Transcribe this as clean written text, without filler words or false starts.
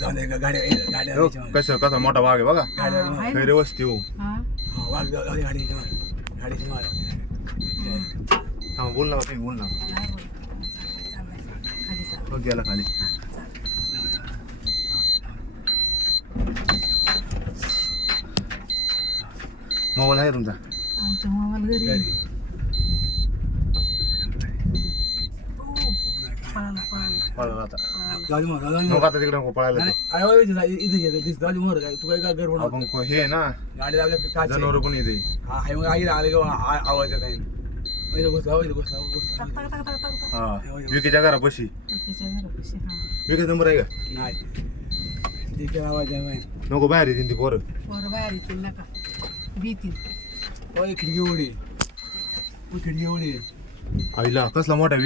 जाऊन दे गाड्या गाड्या हो, कसं कसा मोठा वाघ आहे बघा खैरे वस्ती हो वाघ जाऊ दे गाडी गाडीची हा बोल ना तुम्ही बोल ना हो गेला खाली मोबाईल आहे तुमचा आमच्या मोबाईल घरी गाडी पळाला आता जाऊ दे मग जाऊ दे नको आता तिकडे नको पळायला नाही अरे इथे येते जाऊ दे मोर काय तू काय घर बनव आपण हे आहे ना गाडी लावल्या काय जनावर पण येते हा आहे मग आई आले का आवाज येत आहे इथे घुसला इथे घुसला घुसला टाक टाक टाक टाक टाक हा विकीच्या घरापाशी एकेच्या घरापाशी विकी नंबर आहे का नाही तिथे आवाज आहे नको बाहेर येतील ती पोरं पोरं बाहेर येतील नका भीतील खिडकी उडी खिडकी उडी आईला कसला मोठा